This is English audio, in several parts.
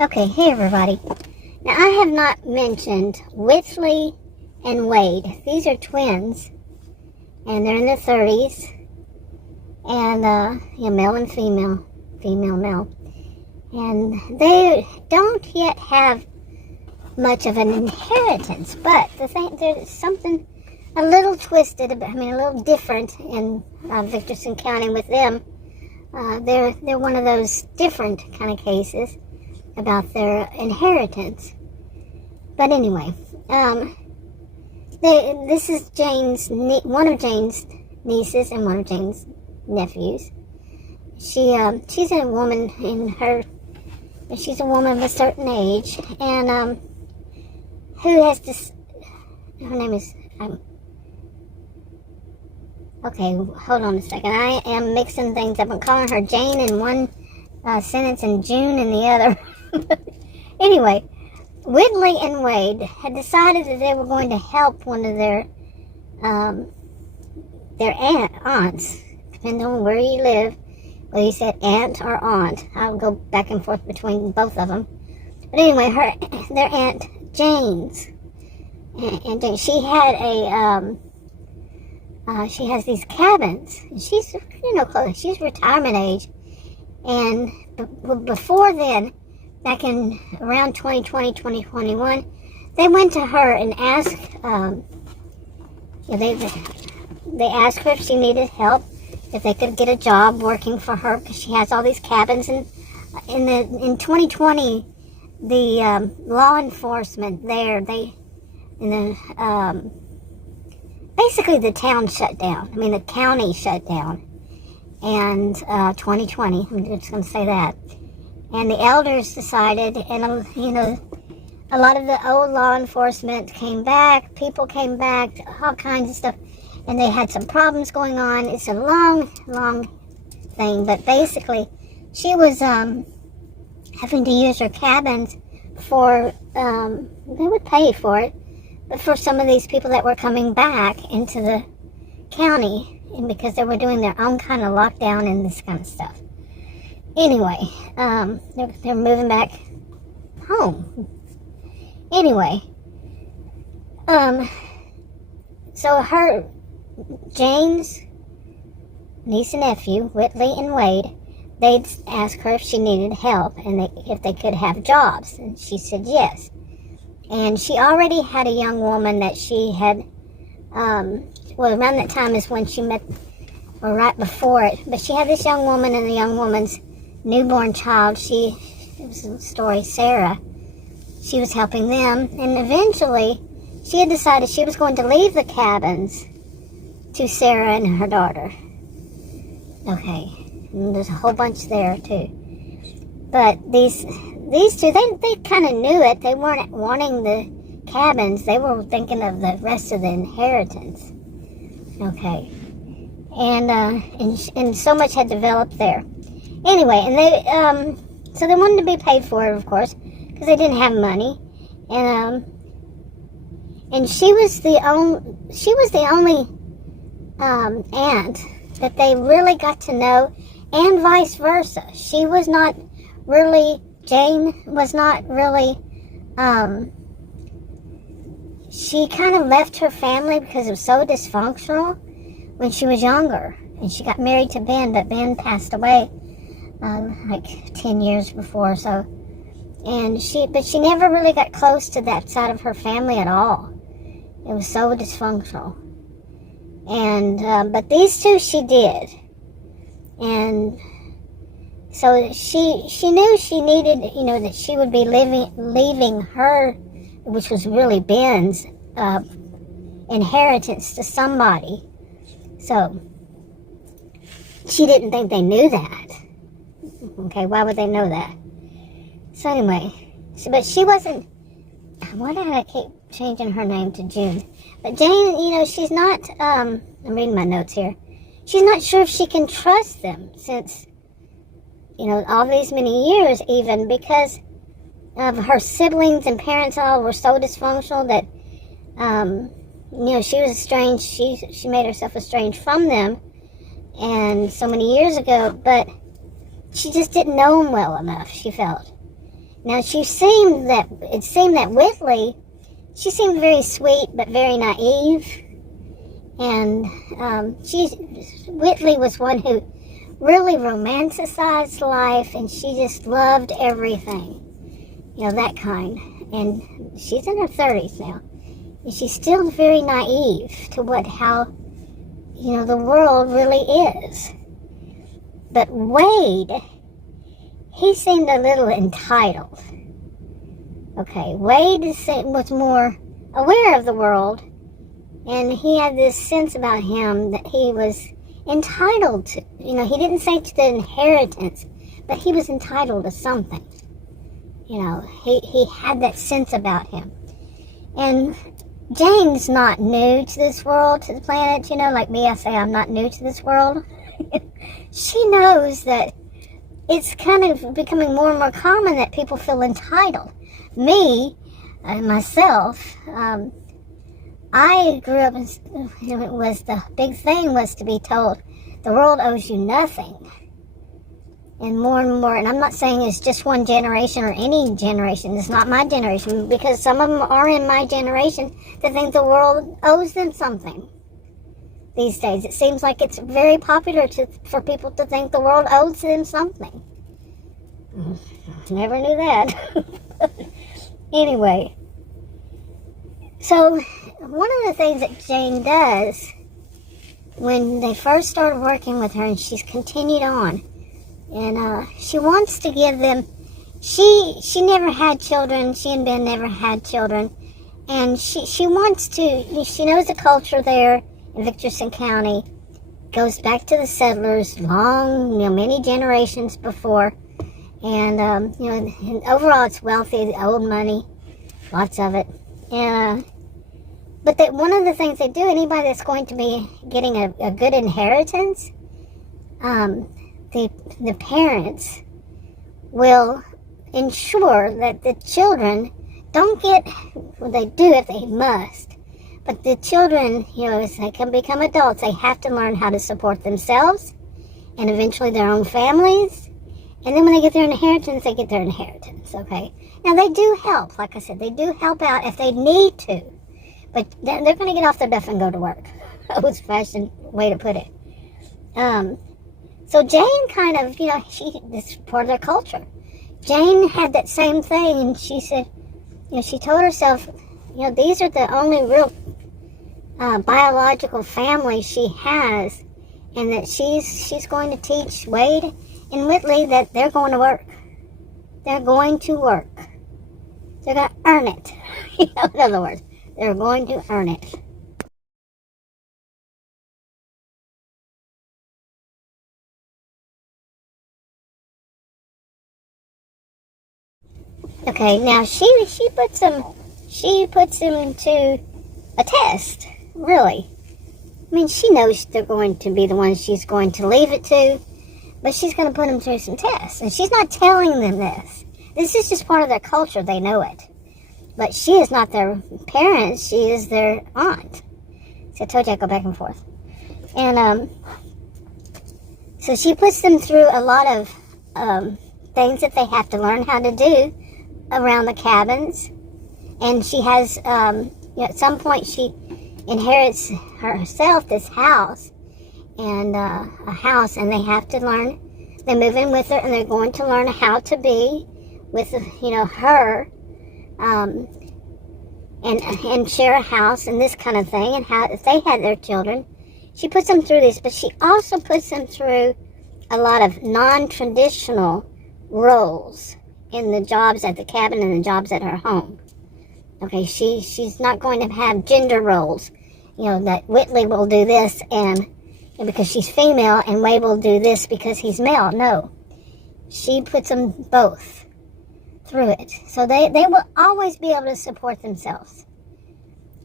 Okay, hey everybody. Now I have not mentioned Whitley and Wade. These are twins, and they're in their 30s, and male and female, male, and they don't yet have much of an inheritance. But there's something a little twisted, a little different in Victorson County with them. They're one of those different kind of cases about their inheritance. But anyway, this is one of Jane's nieces and one of Jane's nephews. She's a woman she's a woman of a certain age, and who has this? Her name is. Okay, hold on a second. I am mixing things up. I'm calling her Jane in one sentence and June in the other. Anyway, Whitley and Wade had decided that they were going to help one of their aunts, depending on where you live. Well, you said aunt or aunt. I'll go back and forth between both of them. But anyway, their aunt Jane's, and Jane, she had she has these cabins. She's she's retirement age, and before then, back in around 2020, 2021, they went to her and asked, they asked her if she needed help, if they could get a job working for her, because she has all these cabins. And in 2020, the law enforcement there, basically the town shut down. The county shut down, and 2020, I'm just going to say that. And the elders decided, and a lot of the old law enforcement came back, people came back, all kinds of stuff, and they had some problems going on. It's a long, long thing, but basically, she was having to use her cabins for, they would pay for it, but for some of these people that were coming back into the county, and because they were doing their own kind of lockdown and this kind of stuff. Anyway, they're moving back home. Anyway, so Jane's niece and nephew, Whitley and Wade, they'd ask her if she needed help and if they could have jobs, and she said yes. And she already had a young woman that she had, around that time is when she met, or right before it, but she had this young woman, and the young woman's newborn child, it was a story, Sarah, she was helping them, and eventually she had decided she was going to leave the cabins to Sarah and her daughter. Okay, and there's a whole bunch there too. But these two, they kind of knew it. They weren't wanting the cabins. They were thinking of the rest of the inheritance. Okay, and so much had developed there. Anyway, and so they wanted to be paid for it, of course, because they didn't have money, and she was the only aunt that they really got to know, and vice versa. She was not really, Jane was not really, she kind of left her family because it was so dysfunctional when she was younger, and she got married to Ben, but Ben passed away like 10 years before, so, but she never really got close to that side of her family at all. It was so dysfunctional. And, but these two she did. And so she knew she needed, that she would be leaving her, which was really Ben's, inheritance to somebody. So she didn't think they knew that. Okay, why would they know that? So anyway, but she wasn't, why did I keep changing her name to June? But Jane, she's not, I'm reading my notes here. She's not sure if she can trust them since, all these many years, even because of her siblings and parents all were so dysfunctional that, she was estranged. She made herself estranged from them, and so many years ago, but she just didn't know them well enough, she felt. Now, it seemed that Whitley, she seemed very sweet but very naive, and Whitley was one who really romanticized life, and she just loved everything, that kind. And she's in her 30s now, and she's still very naive to how the world really is. But Wade, he seemed a little entitled. Okay, Wade was more aware of the world, and he had this sense about him that he was entitled to, he didn't say to the inheritance, but he was entitled to something. He had that sense about him. And Jane's not new to this world, to the planet, like me, I say I'm not new to this world. She knows that it's kind of becoming more and more common that people feel entitled. Me, myself, I grew up in, it was the big thing was to be told the world owes you nothing. And more, and I'm not saying it's just one generation or any generation. It's not my generation, because some of them are in my generation that think the world owes them something. These days, it seems like it's very popular for people to think the world owes them something. Never knew that. Anyway, so one of the things that Jane does when they first started working with her, and she's continued on, and she wants to give them, she never had children, she and Ben never had children, and she wants to, she knows the culture there in Victorson County goes back to the settlers long, many generations before, and and overall it's wealthy, the old money, lots of it, and but that one of the things they do, anybody that's going to be getting a good inheritance, the parents will ensure that the children don't get, well, they do if they must, but the children, as they can become adults, they have to learn how to support themselves and eventually their own families. And then when they get their inheritance, they get their inheritance, okay? Now, they do help. Like I said, they do help out if they need to. But they're going to get off their duff and go to work. Old-fashioned way to put it. So Jane kind of, this is part of their culture. Jane had that same thing, and she said, she told herself, these are the only real biological family she has, and that she's going to teach Wade and Whitley that they're going to work. They're going to work. They're going to earn it. In other words, they're going to earn it. Okay, now she puts them to a test, really. I mean, she knows they're going to be the ones she's going to leave it to, but she's going to put them through some tests. And she's not telling them this. This is just part of their culture. They know it. But she is not their parents. She is their aunt. So I told you I go back and forth. And so she puts them through a lot of things that they have to learn how to do around the cabins. And she has, at some point she inherits herself this house. And a house, and they have to learn, they move in with her, and they're going to learn how to be with, her, and share a house and this kind of thing, and how, if they had their children, she puts them through this, but she also puts them through a lot of non-traditional roles in the jobs at the cabin and the jobs at her home. Okay, she's not going to have gender roles, that Whitley will do this and because she's female, and Wade will do this because he's male. No. She puts them both through it. So they will always be able to support themselves.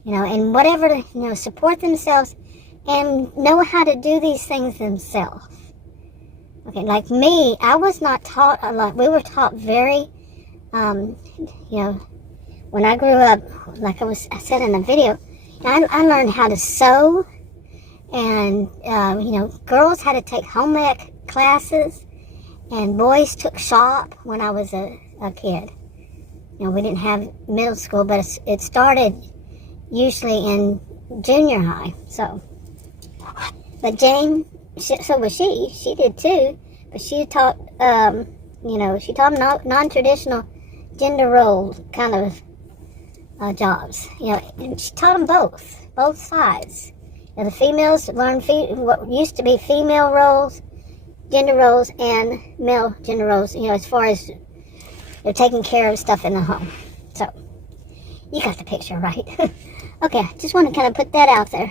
And whatever, support themselves and know how to do these things themselves. Okay, like me, I was not taught a lot. We were taught very, when I grew up, like I said in a video, I learned how to sew. And, girls had to take home ec classes, and boys took shop when I was a kid. we didn't have middle school, but it started usually in junior high. So, but Jane, so was she. She did too, but she taught, she taught non-traditional gender role kind of jobs. And she taught them both sides. The females learned what used to be female roles, gender roles, and male gender roles. As far as taking care of stuff in the home. So, you got the picture, right? Okay, just want to kind of put that out there.